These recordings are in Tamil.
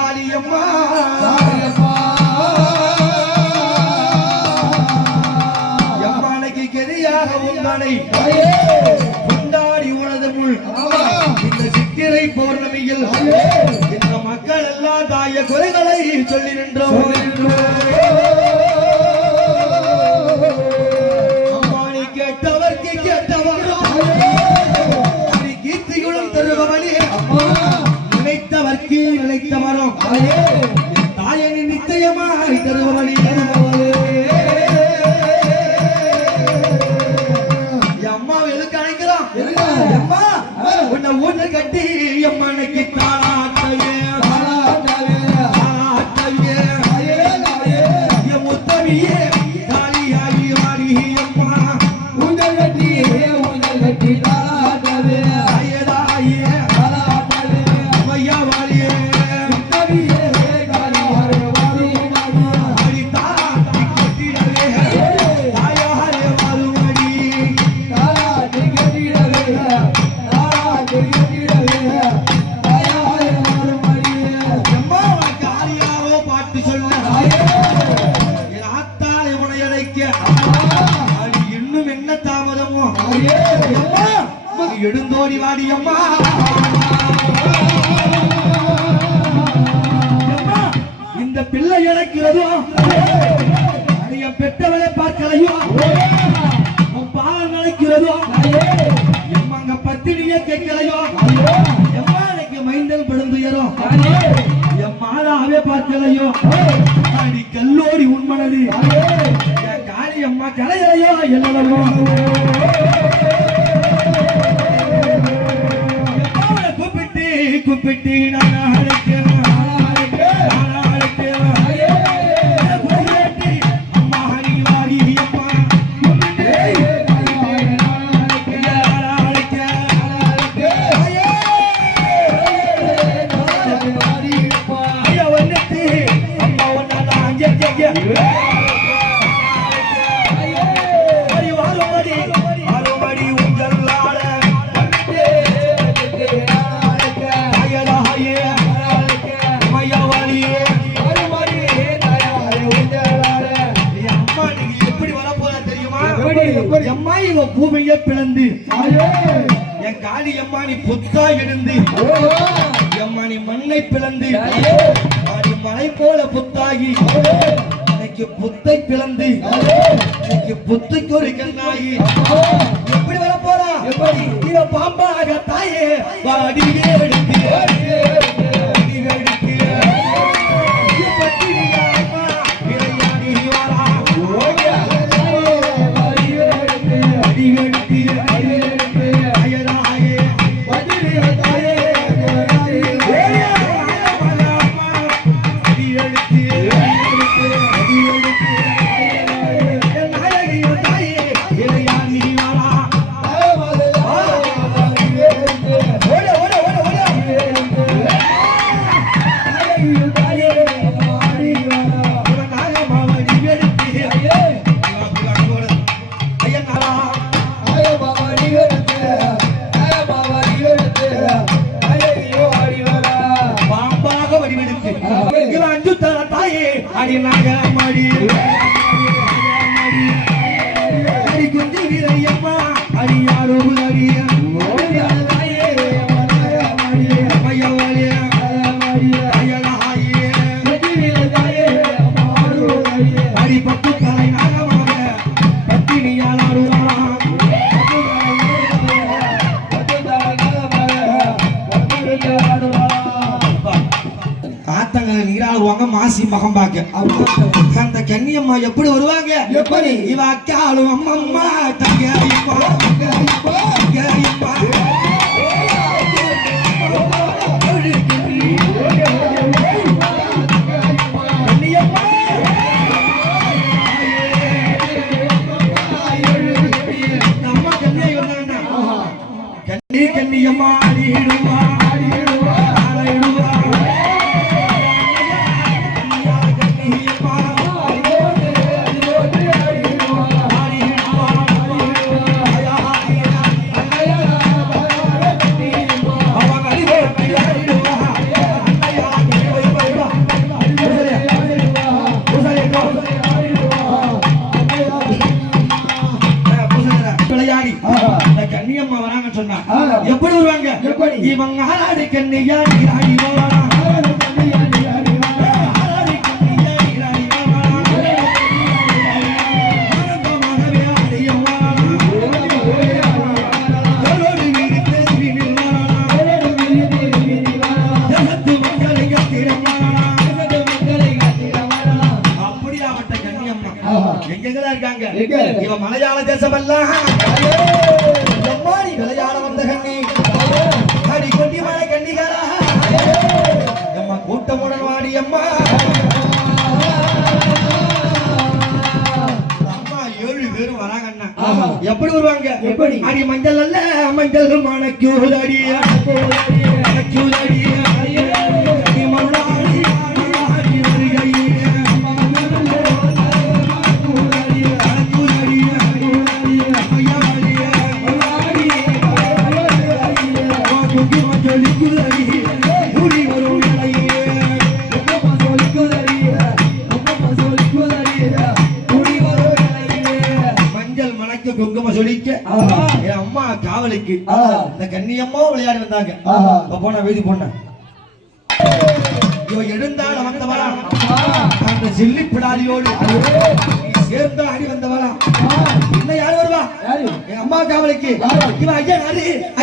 தாலியம்மா எம்மானைக்கு கெதியாக உங்களை கொண்டாடி உனது முள் இந்த சித்திரை பௌர்ணமியில் இந்த மக்கள் எல்லாம் தாய குறைகளை சொல்லி நின்றோம். அம்மானை கேட்டவர்க்கு கேட்டவர் கீர்த்தியுடன் தருபவனே நினைத்தவர்க்கு நினைத்தவரும் தாயனை நிச்சயமாய் தருபவனே ஊட்ட கட்டி அம்மனைக்கு தாளாட்டவே முத்தமியே தாலியாகி வாடி அம்மா ஊஞ்சல் கட்டி தாளாட்டவே ஐயதாயே தாளாட்டவே ஐயா வாடியே முத்தமியே தாலியாகி வாடி அடி தாட்டி கட்டிடவே தாயாரே வாருமடி தாளாட்டி கட்டிடவே எடுந்தோடி வாடி அம்மா இந்த பிள்ளை இழக்கிறதோ அடைய பெற்றவளை பார்க்கலையோ பாலம் நினைக்கிறதோ எம்மாங்க பத்தினிய கேட்கலையோ எம்மானைக்கு மைந்தல் படுந்துயரோ எம்மாதாவே பார்க்கலையோ அடி கல்லோடி உண்மனது காளி அம்மா கலையலையோ என்னவோ கூப்பிட்டு நான் அழைக்கிறேன் அம்மா ஹரி வாரி அம்மா ஐயா வந்துட்டு அம்மா ஒன்னா பூமியை பிளந்து என் காளி அம்மானி புத்தா எழுந்து எம்மானி மண்ணை பிளந்து மலை போல புத்தாகி இன்னைக்கு புத்தை பிளந்து இன்னைக்கு புத்துக்கு ஒரு கண்ணாகி எப்படி வர போறா எப்படி இவ பாம்பாக தாயே வாடி எடுத்து மாசி மகம்பாக்க அந்த கன்னியம்மா எப்படி வருவாங்க எப்படி இவ அக்காலும் அம்மம்மா தங்கையம்மா கன்னியம்மா இவன் ஆடி கண்ணியாடி ஆடி வாழா இவன் மலையாள தேசமெல்லாம் எம்மாடி விளையாட வந்த கண்ணி அடி கொண்டி மலை கண்ணிகாரா எம்மா கூட்டமுடன் வாடி அம்மா அம்மா 7 பேரும் வராங்க அண்ணா எப்படி வருவாங்க எப்படி அடி மஞ்சள் அல்ல மஞ்சள் மணக்கூதடி மணக்கூதடி குங்கும சொல்லிக்க என் அம்மா காவலுக்கு இந்த கண்ணியம்மா விளையாடி வந்தாங்க போன வீதி பொண்ண இவ எழுந்தாட வந்தவளா அந்த சில்லி பிடாரியோடு சேர்ந்த அடி வந்தவளா இன்னும் யாரு வருவா என் அம்மா காவலுக்கு இவன்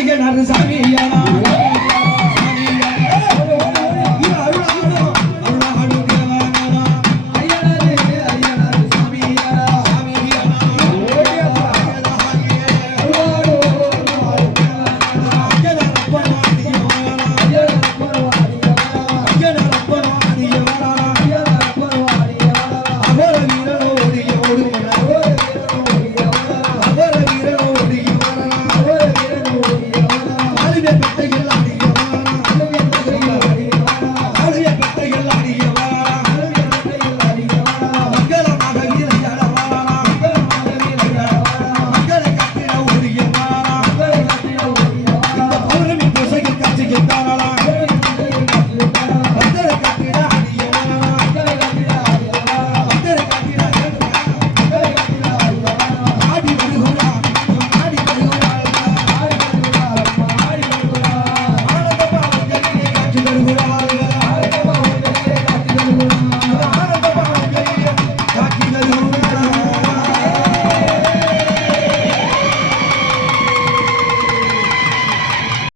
ஐயா நாரு சாமி Hallelujah.